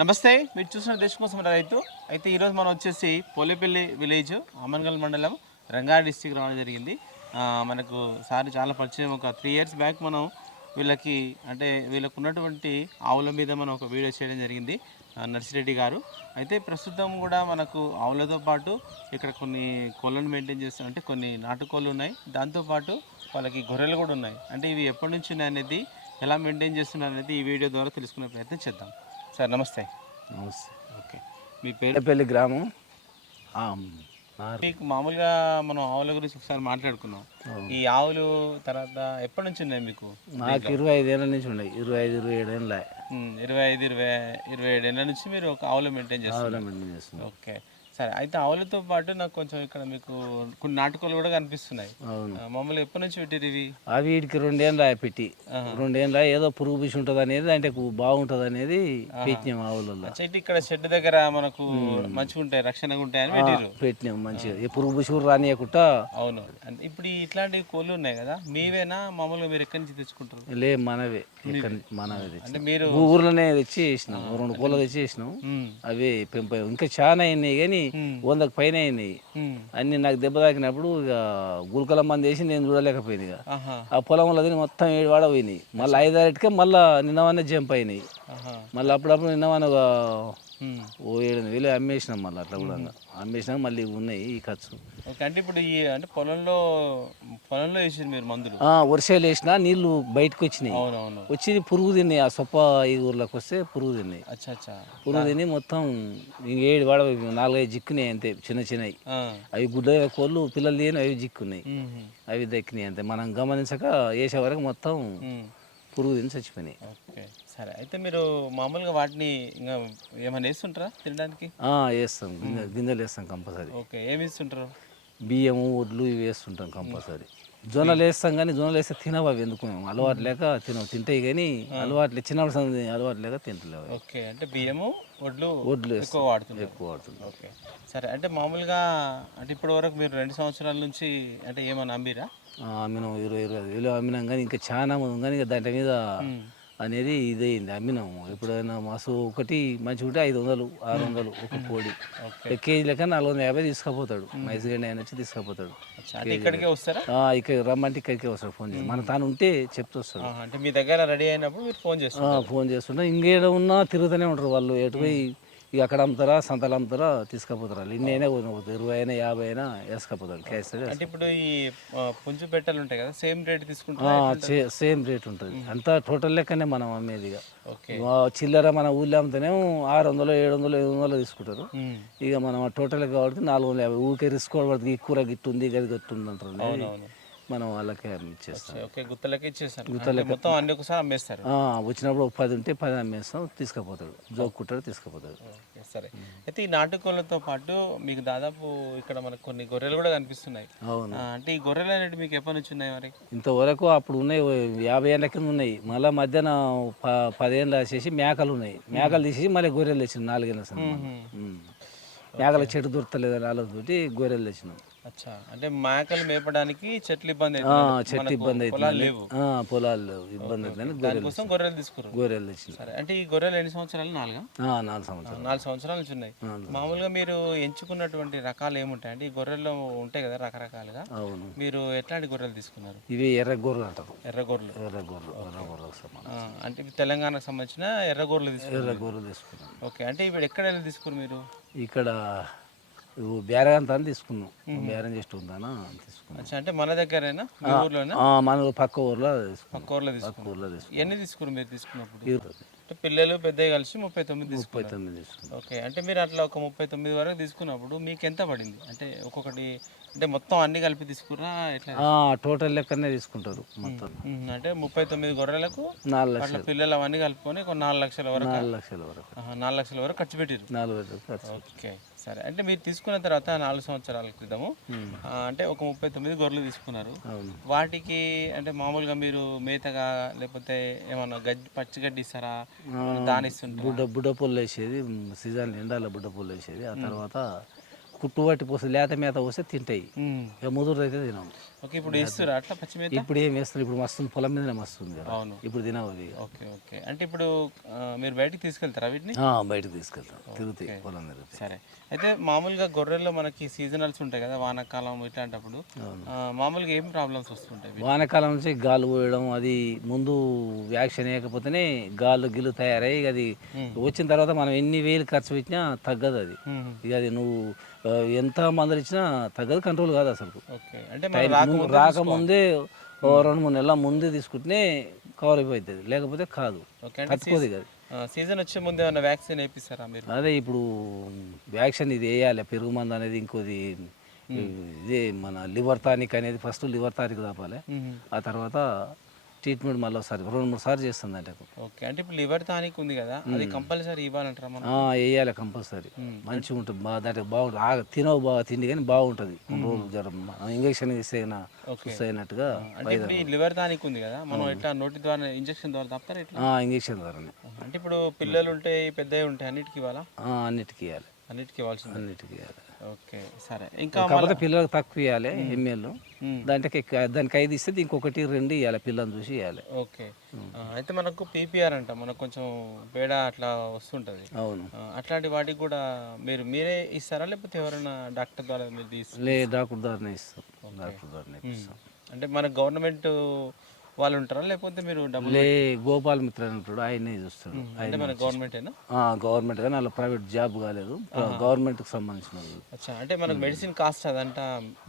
నమస్తే, మీరు చూసిన దేశం కోసం రైతు. అయితే ఈరోజు మనం వచ్చేసి పోలేపల్లి విలేజ్, ఆమన్గల్ మండలం, రంగారెడ్డి డిస్టిక్ రావడం జరిగింది. మనకు సార్ చాలా పరిచయం. ఒక 3 years బ్యాక్ మనం వీళ్ళకి అంటే వీళ్ళకు ఉన్నటువంటి ఆవుల మీద మనం ఒక వీడియో చేయడం జరిగింది, నర్సిరెడ్డి గారు. అయితే ప్రస్తుతం కూడా మనకు ఆవులతో పాటు ఇక్కడ కొన్ని కోళ్ళను మెయింటైన్ చేస్తున్నారు. అంటే కొన్ని నాటుకోళ్ళు ఉన్నాయి, దాంతోపాటు వాళ్ళకి గొర్రెలు కూడా ఉన్నాయి. అంటే ఇవి ఎప్పటి నుంచి ఉన్నాయి అనేది, ఎలా మెయింటైన్ చేస్తున్నారు అనేది ఈ వీడియో ద్వారా తెలుసుకునే ప్రయత్నం చేద్దాం. సార్ నమస్తే. నమస్తే. ఓకే, మీ పేరు? పెళ్లి గ్రామం. మీకు మామూలుగా మనం ఆవుల గురించి ఒకసారి మాట్లాడుకున్నాం. ఈ ఆవులు తర్వాత ఎప్పటి నుంచి ఉన్నాయి మీకు? నాకు 25 ఏళ్ళ నుంచి ఉన్నాయి. 25-27 ఏళ్ళ. 25-27 ఏళ్ళ నుంచి మీరు ఒక ఆవులు మెయింటైన్ చేస్తున్నారు. ఓకే, సరే. అయితే ఆవులతో పాటు నాకు కొంచెం ఇక్కడ మీకు కొన్ని నాటుకోలు కూడా కనిపిస్తున్నాయి. మామూలుగా ఎప్పటి నుంచి పెట్టారు ఇవి? అవి వీటికి 2 ఏళ్ళ పెట్టి 2 ఏళ్ళ ఏదో పురుగు పిసి ఉంటుంది అనేది, అంటే బాగుంటుంది అనేది పెట్టినాం ఆవులలో. ఇక్కడ షెడ్ దగ్గర మనకు మంచిగా ఉంటాయి, రక్షణగా ఉంటాయని పెట్టారు. పెట్టినాం మంచిగా, ఏ పురుగు పిసి కూడా రానియకుండా. అవును. ఇప్పుడు ఇట్లాంటి కోళ్ళు ఉన్నాయి కదా, మీవేనా? మామూలుగా మీరు ఎక్కడి నుంచి తెచ్చుకుంటారు? లే, మనవే. మనవే తెచ్చి, అంటే మీరు ఊర్లోనే తెచ్చి వేసినాం. 2 కోళ్ళు తెచ్చి వేసినాం. అవి పెంపాయి. ఇంకా చాలా అయినాయి కానీ 100కి పైన అయినాయి. అన్ని నాకు దెబ్బ తాకినప్పుడు ఇక గుల్కల మంది వేసి నేను చూడలేకపోయింది. ఇక ఆ పొలంలో తిని మొత్తం 7 వాడ పోయినాయి. మళ్ళీ 5-6కే మళ్ళీ నిన్నవన్నీ జంప్ అయినాయి. మళ్ళీ అప్పుడప్పుడు నిన్నవన్న 7-8 అమ్మేసినాం. మళ్ళీ అట్లా కూడా అమ్మేసినాం. మళ్ళీ ఉన్నాయి ఈ ఖర్చు. అంటే ఇప్పుడు ఈ అంటే పొలంలో వేసారు మీరు మందులు? వర్షాలు వేసినా నీళ్లు బయటకు వచ్చినాయి. వచ్చి పురుగు తిన్నాయి. ఆ సొప్ప ఈ ఊర్లోకి వస్తే పురుగు తిన్నాయి. పురుగు తిని మొత్తం 7 వాడ 4-5 జిక్కున్నాయి అంతే, చిన్న చిన్నవి. అవి గుడ్డ కోళ్ళు పిల్లలు తిని అవి జిక్కున్నాయి. అవి దక్కినాయి అంతే. మనం గమనించక వేసే వరకు మొత్తం పురుగు తిని చచ్చిపోయినాయి. ఓకే, సరే. అయితే మీరు మామూలుగా వాటిని ఇంకా ఏమైనా వేస్తుంటారా తినడానికి? వేస్తాం, గింజలు వేస్తాం కంపల్సరీ. ఓకే, ఏమి ఇస్తుంటారు? బియ్యము, వడ్లు ఇవి వేస్తుంటాం కంపల్సరీ. జొన్నలు వేస్తాం కానీ జొన్నలు వేస్తే తినవు అవి. ఎందుకు అలవాటు లేక తింటాయి కానీ అలవాటు చిన్నప్పుడు అలవాటు లేక తింటలేవు. ఓకే, అంటే బియ్యము, వడ్లు ఎక్కువ వాడుతుంది. ఓకే, సరే. అంటే మామూలుగా అంటే ఇప్పటి వరకు మీరు 2 సంవత్సరాల నుంచి అంటే ఏమైనా అమ్మిరా? అమ్మినాం. 20-25 వేలు అమ్మినాం కానీ ఇంకా చాలా ఉంది కానీ దాంట్లో మీద అనేది ఇదైంది. అమ్మినాము. ఎప్పుడైనా మాసు ఒకటి మంచి ఉంటే 500-600 ఒక కోడి. కేజీ లెక్క 450 తీసుకుపోతాడు. మైసగండి ఆయన వచ్చి తీసుకుపోతాడు. ఇక్కడికే వస్తారా? ఇక్కడ రమ్మంటే ఇక్కడికే వస్తాడు. ఫోన్ చేసి మన తాను ఉంటే చెప్తూ వస్తాడు. అంటే మీ దగ్గర రెడీ అయినప్పుడు మీరు ఫోన్ చేస్తుంటాం. ఇంకేడ ఉన్నా తిరుగుతూనే ఉంటారు వాళ్ళు. ఎటు పోయి ఇక అక్కడ అమ్ముతారా, సంతలు అమ్ముతారా, తీసుకుపోతారా. ఇన్ని అయినా 20 అయినా 50 అయినా వేసుకపోతాడు. క్యాష్. అంటే ఇప్పుడు ఈ పుంజు పెట్టలు ఉంటాయి కదా, సేమ్ రేట్ తీసుకుంటారు? సేమ్ రేట్ ఉంటుంది. అంతా టోటల్ లెక్కనే మనం అమ్మేది. ఇక చిల్లర మన ఊళ్ళో అమ్ముతానేమో 600-700-800 తీసుకుంటారు. ఇక మనం టోటల్ కాబట్టి 450. ఊరికే రిస్క్ పడుతుంది. ఈ కూర గిట్టుంది, గది గట్టుంది అంటారు. మనం వాళ్ళకే ఇచ్చేస్తాం. గుత్తలకి ఇచ్చేస్తాం. మొత్తం అన్ని ఒకసారి అమ్మేస్తారు. వచ్చినప్పుడు 10 ఉంటే 10 అమ్మేస్తాం. తీసుకుపోతాడు, జోక్కుంటాడు, తీసుకుపోతాడు. సరే. అయితే ఈ నాటుకోళ్ళతో పాటు మీకు దాదాపు ఇక్కడ మనకు కొన్ని గొర్రెలు కూడా కనిపిస్తున్నాయి. అవును. అంటే ఈ గొర్రెలు అనేవి మీకు ఎప్పటి నుంచి ఉన్నాయి మరి? ఇంతవరకు అప్పుడు ఉన్నాయి 50 ఏళ్ళ కింద ఉన్నాయి. మళ్ళీ మధ్యాహ్న 10 ఏళ్ళు వచ్చేసి మేకలు ఉన్నాయి. మేకలు తీసేసి మళ్ళీ గొర్రెలు తెచ్చినాం. 4 ఏళ్ళ మేకల చెట్టు దొరకలేదు ఆలోచనతోటి గొర్రెలు తెచ్చినాం. అంటే మేకలు మేపడానికి చెట్లు ఇబ్బంది చెట్టు ఇబ్బంది అవుతుంది. పొలాలు ఇబ్బంది అవుతుంది. గొర్రెలు తీసుకున్నారు. గొర్రెలు తెచ్చినాం. సరే. అంటే ఈ గొర్రెలు ఎన్ని సంవత్సరాలు? 4 సంవత్సరాలు. 4 సంవత్సరాల నుంచి ఉన్నాయి. మామూలుగా మీరు ఎంచుకున్నటువంటి రకాలు ఏముంటాయి? అంటే ఈ గొర్రెల్లో ఉంటాయి కదా రకరకాలుగా. అవును. మీరు ఎట్లాంటి గొర్రెలు తీసుకున్నారు? ఇవి ఎర్ర గొర్రెలు అంటారు. ఎర్ర గొర్రెలు. అంటే తెలంగాణకు సంబంధించిన ఎర్ర గొర్రెలు తీసుకున్నాం. ఓకే, అంటే ఇప్పుడు ఎక్కడ తీసుకున్నారు మీరు? ఇక్కడ బేరగంత అని తీసుకున్నాం. బేరం చేస్తూ ఉందానా తీసుకున్నాం. అంటే మన దగ్గరేనా? మన పక్క ఊర్లో తీసుకున్నారు. ఎన్ని తీసుకున్నారు మీరు తీసుకున్నప్పుడు? పిల్లలు పెద్దవి కలిసి 39 తీసుకున్నారు. ఓకే, అంటే మీరు అట్లా ఒక 39 వరకు తీసుకున్నప్పుడు మీకు ఎంత పడింది? అంటే ఒక్కొక్కటి అంటే మొత్తం అన్ని కలిపి తీసుకురా ఎట్లా? టోటల్ లెక్కనే తీసుకుంటారు మొత్తం. అంటే 39 గొర్రెలకు 4 లక్షలు పిల్లలు అవన్నీ కలుపుకొని 4 లక్షల వరకు. 4 లక్షల వరకు. 4 లక్షల వరకు ఖర్చు పెట్టారు. 4 లక్షలు ఖర్చు. ఓకే, సరే. అంటే మీరు తీసుకున్న తర్వాత 4 సంవత్సరాల క్రితము అంటే ఒక 39 గొర్రెలు తీసుకున్నారు. వాటికి అంటే మామూలుగా మీరు మేతగా లేకపోతే ఏమన్నా పచ్చి గడ్డి ఇస్తారా? దాని బుడ్డ పొల్లు వేసేది. సీజన్ ఎండాల బుడ్డ పొల్లు వేసేది. ఆ తర్వాత కుట్టు పట్టి పోస్తే లేత మేత పోస్తే తింటాయి, ఇక ముదురు అయితే తినవు. ఓకే, ఇప్పుడు ఇస్తురా అట్లా పచ్చి మేత? ఇప్పుడు ఏం వేస్తారు, ఇప్పుడు మస్తుంది పొలం మీదనే మస్తుంది కదా, అవును. ఇప్పుడు తినవు అవి. ఓకే ఓకే, అంటే ఇప్పుడు మీరు బయటికి తీసుకెళ్తారా వీటిని? బయటకు తీసుకెళ్తాం, తిరుగుతాయి పొలం తిరుగుతాయి. సరే, అయితే మామూలుగా గొర్రెల్లో మనకి సీజనల్స్ ఉంటాయి కదా, వానాకాలం ఇట్లాంటప్పుడు మామూలుగా ఏం ప్రాబ్లమ్స్ వస్తుంటాయి? వానాకాలం నుంచి గాలు పోయడం, అది ముందు వ్యాక్సిన్ వేయకపోతేనే గాలు గిల్లు తయారయ్యి అది వచ్చిన తర్వాత మనం ఎన్ని వేలు ఖర్చు పెట్టినా తగ్గదు అది. ఇక అది నువ్వు ఎంత మందులు ఇచ్చినా తగ్గదు, కంట్రోల్ కాదు అసలు. ఓకే, అంటే రాకముందే 2-3 నెలల ముందే తీసుకుంటేనే కవర్ అయిపోతుంది, లేకపోతే కాదు, తట్టుకోదు కదా. సీజన్ వచ్చే ముందు ఏమైనా వ్యాక్సిన్ వేపిస్తారా మీరు? అదే ఇప్పుడు వ్యాక్సిన్ ఇది వేయాలి, పెరుగు మందు అనేది, ఇంకోది ఇదే మన లివర్ టానిక్ అనేది, ఫస్ట్ లివర్ టానిక్ తాపాలి, ఆ తర్వాత ట్రీట్మెంట్ మళ్ళీ ఒకసారి 2-3 సార్లు చేస్తుంది అంటే. ఓకే, అంటే ఇప్పుడు లివర్ టానిక్ ఉంది కదా, అది కంపల్సరీ ఇవ్వాలంటారా మనం? వేయాలి కంపల్సరీ, మంచిగా ఉంటుంది, దాంట్లో బాగుంటుంది, తినవు బాగా తిండి కానీ బాగుంటుంది. జ్వరం ఇంజక్షన్ ఇస్తే అయినట్టుగా. అంటే ఇప్పుడు ఈ లివర్ టానిక్ ఉంది కదా, మనం ఎట్లా నోటి ద్వారా ఇంజక్షన్ ద్వారా తప్పుతారా ఎట్లా? ఇంజక్షన్ ద్వారానే. అంటే ఇప్పుడు పిల్లలు ఉంటాయి, పెద్దవి ఉంటాయి, అన్నిటికీ ఇవ్వాలా? అన్నిటికీ ఇవ్వాలి, అన్నిటికీ ఇవ్వాల్సింది. అన్నిటికీ ఇవ్వాలి. ఓకే, సరే. ఇంకా కాకపోతే పిల్లలకు తక్కువ ఇవ్వాలి ఎంఎల్, దానికి 5 ఇస్తే ఇంకొకటి 2 ఇవ్వాలి, పిల్లల్ని చూసి ఇవ్వాలి. ఓకే, అయితే మనకు పీపీఆర్ అంట, మనకు కొంచెం పేడ అట్లా వస్తుంటుంది. అవును, అట్లాంటి వాటికి కూడా మీరే ఇస్తారా, లేకపోతే ఎవరైనా డాక్టర్ ద్వారా మీరు తీస్తారు? డాక్టర్ ద్వారానే ఇస్తాం, డాక్టర్ ద్వారానే ఇస్తాం. అంటే మన గవర్నమెంట్ వాళ్ళు ఉంటారా, లేకపోతే మీరు డబ్బులు? గోపాల్ మిత్ర అని ఉంటాడు, ఆయనే చూస్తాడు. అంటే మన గవర్నమెంటేనా? గవర్నమెంట్ కానీ అలా ప్రైవేట్ జాబ్ కాలేదు, గవర్నమెంట్కి సంబంధించిన. అచ్చా, అంటే మనకు మెడిసిన్ కాస్ట్ అదంతా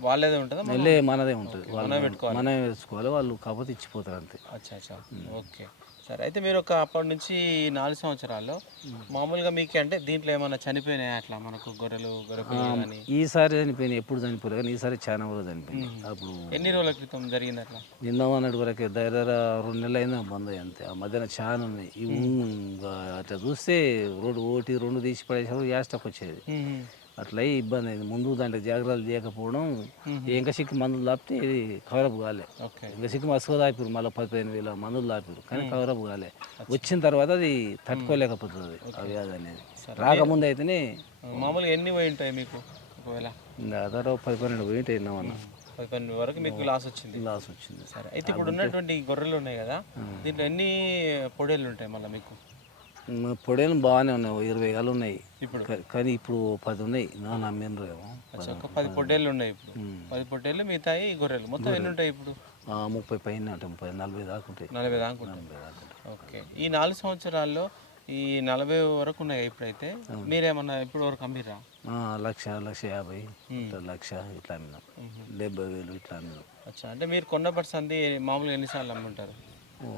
వాళ్ళేదే ఉంటుందా? మనదే ఉంటుంది, మనమే వేసుకోవాలి, వాళ్ళు కాకపోతే ఇచ్చిపోతారు అంతే. అచ్చా అచ్చా, ఓకే, సరే. అయితే మీరు అప్పటి నుంచి 4 సంవత్సరాల్లో మామూలుగా మీకు అంటే దీంట్లో ఏమైనా చనిపోయినాయి అట్లా మనకు గొర్రెలు కానీ? ఈసారి చనిపోయినాయి, ఎప్పుడు చనిపోలేదు కానీ ఈసారి చాలా వరకు చనిపోయినాయి. అప్పుడు ఎన్ని రోజుల క్రితం జరిగింది అట్లా? నిన్న అన్నటి వరకు దగ్గర 2 నెలలు అయినా బంద్ అయ్యి అంతే. ఆ మధ్యన చాలా ఉన్నాయి. అట్లా చూస్తే 1-2 తీసి పడేసేప్పుడు యాస్టక్ వచ్చేది, అట్లా ఇబ్బంది అయింది. ముందు దాంట్లో జాగ్రత్తలు చేయకపోవడం, ఇంకా సిక్కి మందులు దాపితే ఇది కవరప్ కాలే. ఇంకా సిక్కి మస్తుగా దాపారు, మళ్ళీ 15,000 మందులు దాపారు, కానీ కవరప్ కాలే. వచ్చిన తర్వాత అది తట్టుకోలేకపోతుంది ఆ వ్యాధి అనేది. రాకముందు అయితేనే. మామూలుగా ఎన్ని పోయి ఉంటాయి మీకు ఒకవేళ? దాదాపు 10-12 పోయింటే విన్నామన్నా. 15 వరకు మీకు లాస్ వచ్చింది. సరే, అయితే ఇప్పుడు ఉన్నటువంటి గొర్రెలు ఉన్నాయి కదా, దీంట్లో ఎన్ని పొడేళ్ళు ఉంటాయి మళ్ళీ మీకు? పొడేలు బాగానే ఉన్నాయి, 20 గలు ఉన్నాయి ఇప్పుడు, కానీ ఇప్పుడు 10 ఉన్నాయి. నమ్మినరు ఏమో. ఒక 10 పొట్టేళ్ళు ఉన్నాయి ఇప్పుడు. 10 పొట్టేళ్ళు మిగతాయి గొర్రెలు మొత్తం ఎన్ని ఉంటాయి ఇప్పుడు? 30 పైన ఉంటాయి, 40 దాకా ఉంటాయి. 40 దాకా ఉంటాయి. ఓకే, ఈ 4 సంవత్సరాల్లో ఈ 40 వరకు ఉన్నాయి. ఇప్పుడైతే మీరేమన్నా ఇప్పుడు వరకు అమ్మిరా? 1,50,000 1,00,000 ఇట్లా అమ్మినాం, 70,000 ఇట్లా అమ్మినాం. అచ్చా, అంటే మీరు కొన్నప్పటి సంది మామూలుగా ఎన్నిసార్లు అమ్ముంటారు?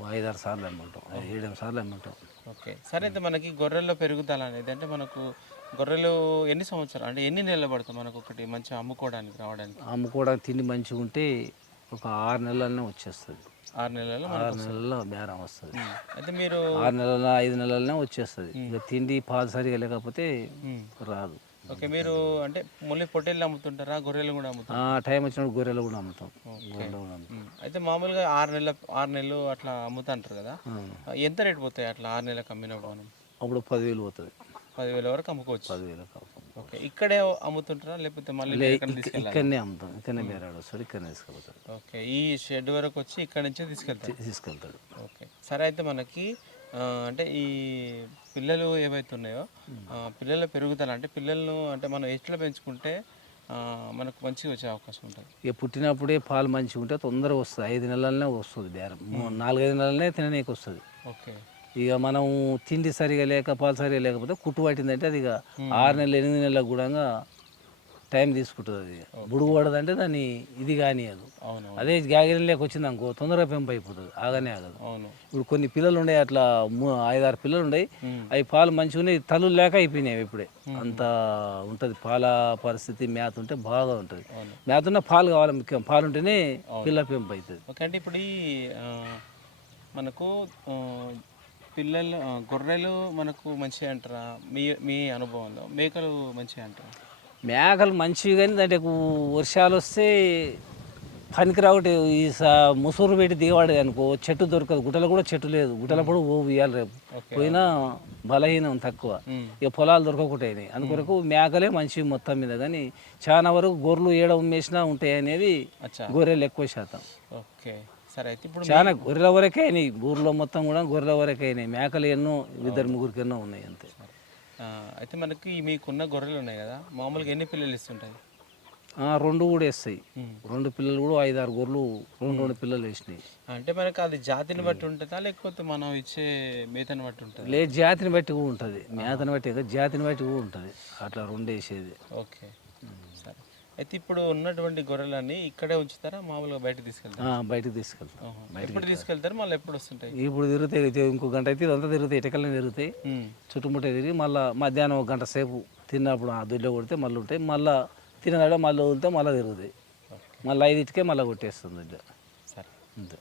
5-6 సార్లు అమ్ముంటాం, 7-8 సార్లు అమ్ముంటాం. ఓకే, సరే. అయితే మనకి గొర్రెల్లో పెరుగుదల అనేది అంటే మనకు గొర్రెలు ఎన్ని సంవత్సరాలు అంటే ఎన్ని నెలలు పడుతుంది మనకు ఒకటి మంచిగా అమ్ముకోవడానికి రావడానికి? అమ్ముకోవడానికి తిండి మంచిగా ఉంటే ఒక 6 నెలలనే వచ్చేస్తుంది. 6 నెలల్లో 6 నెలల్లో బేరం వస్తుంది. అయితే మీరు 6 నెలల 5 నెలలనే వచ్చేస్తుంది. ఇక తిండి పాలు సరిగా లేకపోతే రాదు. ఓకే, మీరు అంటే మళ్ళీ పొట్టేళ్ళు అమ్ముతుంటారా, గొర్రెలు కూడా అమ్ముతారా? టైం వచ్చినప్పుడు గొర్రెలు కూడా అమ్ముతాం. అయితే మామూలుగా 6 నెలలు అట్లా అమ్ముతుంటారు కదా, ఎంత రేట్ పోతాయి అట్లా 6 నెలలకు అమ్మినప్పుడు మనం? అప్పుడు 10,000 పోతుంది. 10,000 వరకు అమ్ముకోవచ్చు. 10,000. ఓకే, ఇక్కడే అమ్ముతుంటారా లేకపోతే మళ్ళీ ఇక్కడనే అమ్ముతాం, ఇక్కడనే బేరాడు వస్తాడు, ఇక్కడనే తీసుకెళ్తాడు. ఓకే, ఈ షెడ్ వరకు వచ్చి ఇక్కడ నుంచే తీసుకెళ్తాడు. ఓకే, సరే. అయితే మనకి అంటే ఈ పిల్లలు ఏవైతే ఉన్నాయో పిల్లల పెరుగుదల అంటే పిల్లలను అంటే మనం ఎట్లా పెంచుకుంటే మనకు మంచిగా వచ్చే అవకాశం ఉంటుంది? ఇక పుట్టినప్పుడే పాలు మంచిగా ఉంటే తొందరగా వస్తుంది, 5 నెలలనే వస్తుంది బేరం, 4-5 నెలలనే తిననీకి వస్తుంది. ఓకే, ఇక మనం తిండి సరిగా లేక పాలు సరిగా లేకపోతే కుట్టు పట్టిందంటే అది ఇక 6 నెలలు 8 నెలలకు కూడా టైం తీసుకుంటుంది. అది బుడుగు పడదంటే దాన్ని ఇది కానీ అది. అదే గాగిరం లేక వచ్చింది అనుకో తొందరగా పెంపు అయిపోతుంది, ఆగనే ఆగదు. ఇప్పుడు కొన్ని పిల్లలు ఉన్నాయి అట్లా 5-6 పిల్లలు ఉన్నాయి, అవి పాలు మంచిగా ఉన్నాయి, తల్లు లేక అయిపోయినాయి ఇప్పుడే. అంత ఉంటుంది పాల పరిస్థితి. మేత ఉంటే బాగా ఉంటుంది, మేత ఉన్న పాలు కావాలి ముఖ్యం, పాలు ఉంటేనే పిల్ల పెంపు అవుతుంది. ఓకే, అంటే ఇప్పుడు ఈ మనకు పిల్లలు గొర్రెలు మనకు మంచిగా అంటారా మీ అనుభవంలో? మేకలు మంచిగా అంటారా? మేకలు మంచివి కానీ దాంట్లో వర్షాలు వస్తే పనికి రావటే ఈ ముసూరు పెట్టి దిగవాడే అనుకో చెట్టు దొరకదు, గుట్టలో కూడా చెట్టు లేదు, గుట్టల కూడా ఓ ఇవ్వాలి రేపు పోయినా బలహీనం తక్కువ, ఇక పొలాలు దొరకకుంటాయి. అందుకొరకు మేకలే మంచి మొత్తం మీద, కానీ చాలా వరకు గొర్రెలు ఏడ ఉమ్మేసినా ఉంటాయి అనేది గొర్రెలు ఎక్కువ శాతం. ఓకే సరే. అయితే ఇప్పుడు చాలా గొర్రెల వరకే అయినాయి, ఊర్లో మొత్తం కూడా గొర్రెల వరకే అయినాయి, మేకలు ఎన్నో 2-3 ఎన్నో ఉన్నాయి అంతే. అయితే మనకి మీకున్న గొర్రెలు ఉన్నాయి కదా, మామూలుగా ఎన్ని పిల్లలు ఇస్తుంటాయి? 2 కూడా వేస్తాయి, 2 పిల్లలు కూడా 5-6 గొర్రెలు 2 పిల్లలు వేసినాయి. అంటే మనకి అది జాతిని బట్టి ఉంటుందా లేకపోతే మనం ఇచ్చే మేతని బట్టి ఉంటుంది? లేదు, జాతిని బట్టి కూడా ఉంటుంది, మేతని బట్టి జాతిని బట్టి కూడా ఉంటుంది, అట్లా 2 వేసేది. ఓకే సరే. అయితే ఇప్పుడు ఉన్నటువంటి గొర్రెలన్నీ ఇక్కడే ఉంచుతారా, మామూలుగా బయటకు తీసుకెళ్తారా? బయటకు తీసుకెళ్తాం. ఎప్పుడు తీసుకెళ్తారు, మళ్ళీ ఎప్పుడు వస్తుంటాయి? ఇప్పుడు తిరుగుతాయి, ఇంకో గంట అయితే ఇదంతా తిరుగుతాయి, ఇటకల్ని తిరుగుతాయి, చుట్టుముట్ట తిరిగి మళ్ళీ మధ్యాహ్నం 1 గంట సేపు తిన్నప్పుడు ఆ దుడ్లో కొడితే మళ్ళీ ఉంటాయి, మళ్ళీ తినదాడ మళ్ళీ వదిలితే మళ్ళీ తిరుగుతాయి, మళ్ళీ 5కే మళ్ళీ కొట్టేస్తుంది దుడ్డ. సరే అంతే.